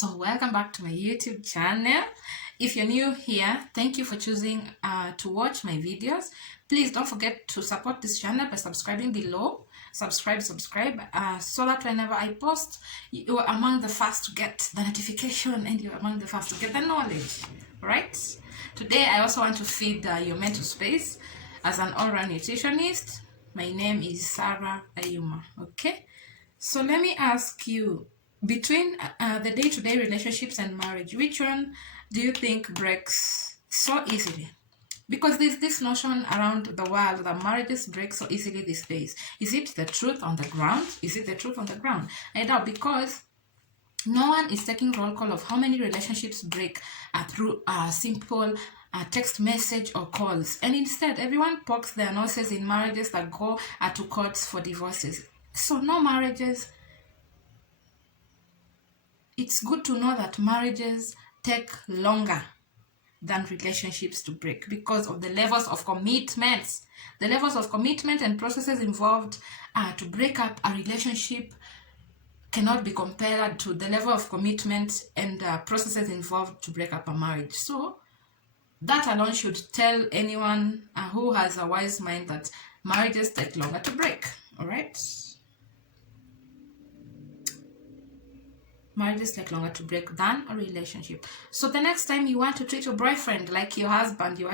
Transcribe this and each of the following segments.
So welcome back to my YouTube channel. If you're new here, thank you for choosing to watch my videos. Please don't forget to support this channel by subscribing below. Subscribe, so that whenever I post, you are among the first to get the notification and you're among the first to get the knowledge, right? Today, I also want to feed your mental space as an all-round nutritionist. My name is Sarah Ayuma, okay? So let me ask you, between the day-to-day relationships and marriage, which one do you think breaks so easily? Because there's this notion around the world that marriages break so easily these days. Is it the truth on the ground? Is it the truth on the ground? I doubt, because no one is taking roll call of how many relationships break through simple text message or calls. And instead, everyone pokes their noses in marriages that go to courts for divorces. So no marriages. It's good to know that marriages take longer than relationships to break because of the levels of commitments. The levels of commitment and processes involved to break up a relationship cannot be compared to the level of commitment and processes involved to break up a marriage. So that alone should tell anyone who has a wise mind that marriages take longer to break, all right? Marriages take longer to break than a relationship. So the next time you want to treat your boyfriend like your husband, you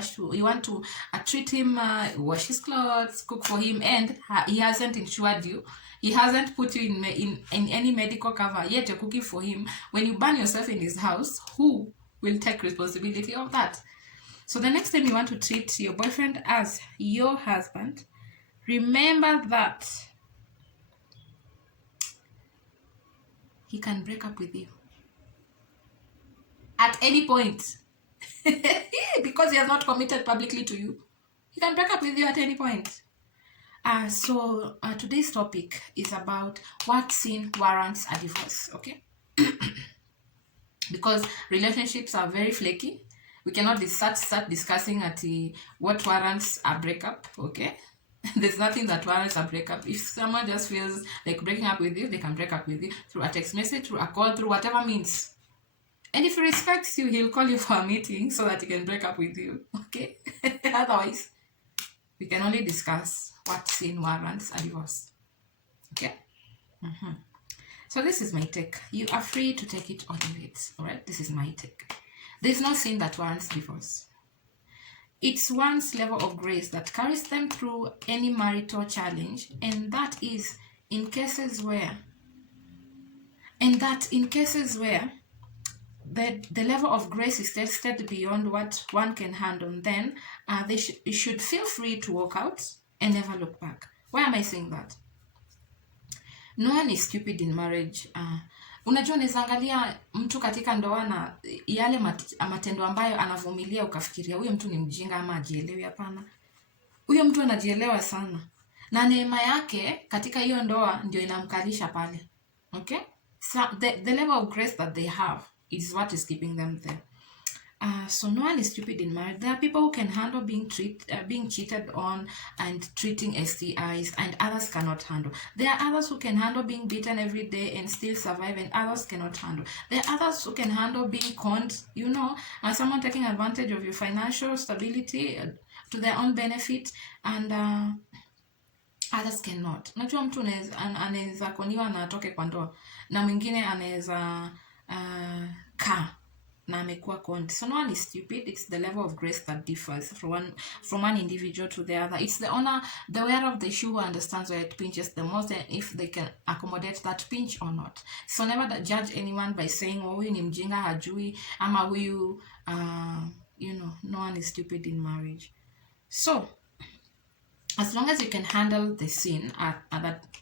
want to treat him, wash his clothes, cook for him, and he hasn't insured you, he hasn't put you in any medical cover, yet you're cooking for him. When you burn yourself in his house, who will take responsibility of that? So the next time you want to treat your boyfriend as your husband, remember that he can break up with you at any point. Because he has not committed publicly to you, he can break up with you at any point. So today's topic is about what sin warrants a divorce, okay? Because relationships are very flaky. We cannot start discussing at what warrants a breakup, okay? There's nothing that warrants a breakup. If someone just feels like breaking up with you, they can break up with you through a text message, through a call, through whatever means. And if he respects you, he'll call you for a meeting so that he can break up with you, okay? Otherwise, we can only discuss what sin warrants a divorce, okay? So this is my take. You are free to take it or leave it, all right? This is my take. There's no sin that warrants divorce. It's one's level of grace that carries them through any marital challenge, and that is in cases where the level of grace is tested beyond what one can handle, then they should feel free to walk out and never look back. Why am I saying that? No one is stupid in marriage. Unajua unaweza angalia mtu katika ndoa na yale matendo ambayo anavumilia ukafikiria huyo mtu ni mjinga ama ajielewi. Hapana. Huyo mtu anajielewa sana. Na neema yake katika hiyo ndoa ndio inamkalisha pale. Okay? So the level of grace that they have is what is keeping them there. So no one is stupid in marriage. There are people who can handle being cheated on and treating STIs, and others cannot handle. There are others who can handle being beaten every day and still survive, and others cannot handle. There are others who can handle being conned, and someone taking advantage of your financial stability to their own benefit, and others cannot. Unajua mtu anaweza koniwa na atoke kwa ndoa, na mwingine anaweza na amekuwa conned. So no one is stupid. It's the level of grace that differs from one individual to the other. It's the wearer of the shoe who understands where it pinches the most and if they can accommodate that pinch or not. So never judge anyone by saying, oh, huyu ni mjinga hajui, ama huyu, no one is stupid in marriage. So as long as you can handle the sin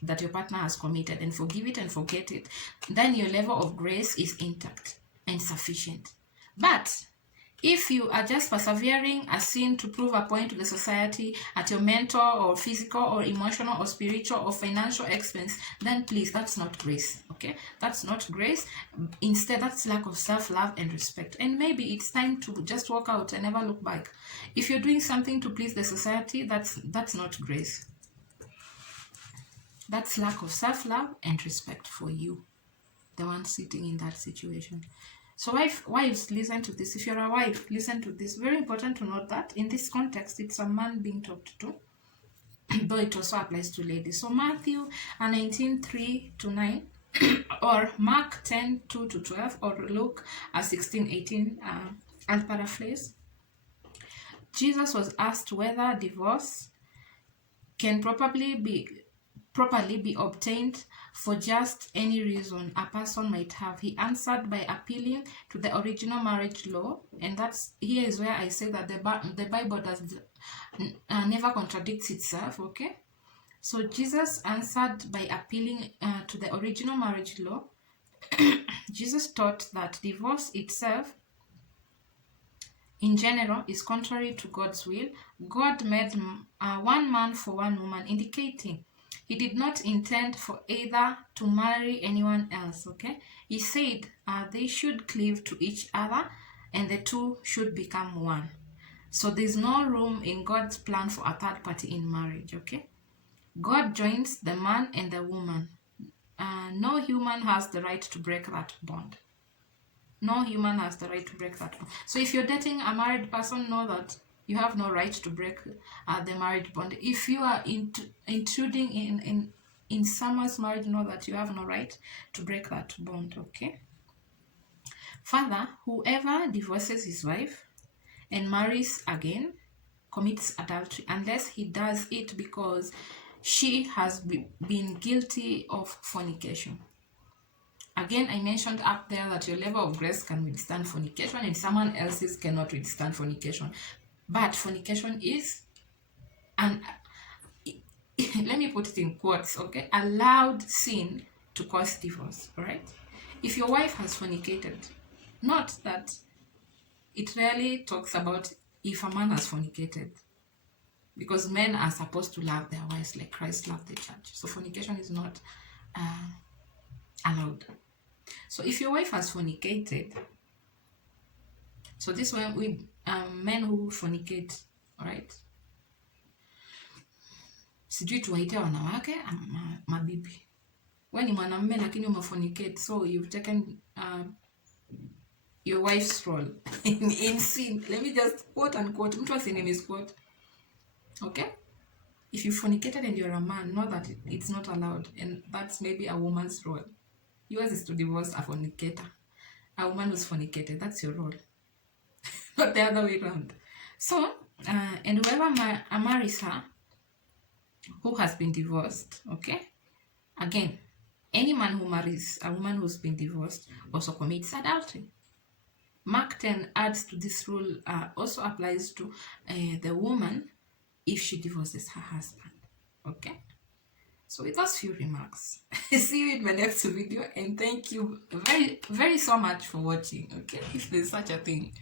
that your partner has committed and forgive it and forget it, then your level of grace is intact and sufficient. But if you are just persevering a sin to prove a point to the society at your mental or physical or emotional or spiritual or financial expense, then please, that's not grace, okay? That's not grace. Instead, that's lack of self-love and respect. And maybe it's time to just walk out and never look back. If you're doing something to please the society, that's not grace. That's lack of self-love and respect for you. the one sitting in that situation. So wives, listen to this. If you're a wife, listen to this. Very important to note that in this context, it's a man being talked to, though it also applies to ladies. So Matthew 19:3-9, or Mark 10:2-12, or Luke 16:18. I'll paraphrase. Jesus was asked whether divorce can properly be obtained for just any reason a person might have. He answered by appealing to the original marriage law, and that's here is where I say that the Bible does never contradicts itself. Okay, so Jesus answered by appealing to the original marriage law. Jesus taught that divorce itself in general is contrary to God's will. God made one man for one woman, indicating he did not intend for either to marry anyone else. Okay, he said they should cleave to each other and the two should become one. So there's no room in God's plan for a third party in marriage. Okay, God joins the man and the woman. No human has the right to break that bond. No human has the right to break that bond. So if you're dating a married person, know that you have no right to break the marriage bond. If you are intruding in someone's marriage, know that you have no right to break that bond. Okay. Further, whoever divorces his wife and marries again commits adultery, unless he does it because she has been guilty of fornication. Again, I mentioned up there that your level of grace can withstand fornication and someone else's cannot withstand fornication. But fornication is an, let me put it in quotes, okay, allowed sin to cause divorce, all right? If your wife has fornicated, not that it rarely talks about if a man has fornicated, because men are supposed to love their wives like Christ loved the church. So fornication is not allowed. So if your wife has fornicated, so this one we men who fornicate, all right, sijui tuwaite wanawake ama mabibi. Wewe ni mwanamume lakini umefornicate, so you've taken your wife's role in sin. Let me just quote unquote, mtu asini misquote. Okay, if you fornicated and you're a man, know that it's not allowed, and that's maybe a woman's role. Yours is to divorce a fornicator. A woman who's fornicated, that's your role. Not the other way around. So, and whoever marries her who has been divorced, okay? Again, any man who marries a woman who's been divorced also commits adultery. Mark 10 adds to this rule, also applies to the woman if she divorces her husband, okay? So with those few remarks, see you in my next video, and thank you very, very so much for watching, okay? If there's such a thing.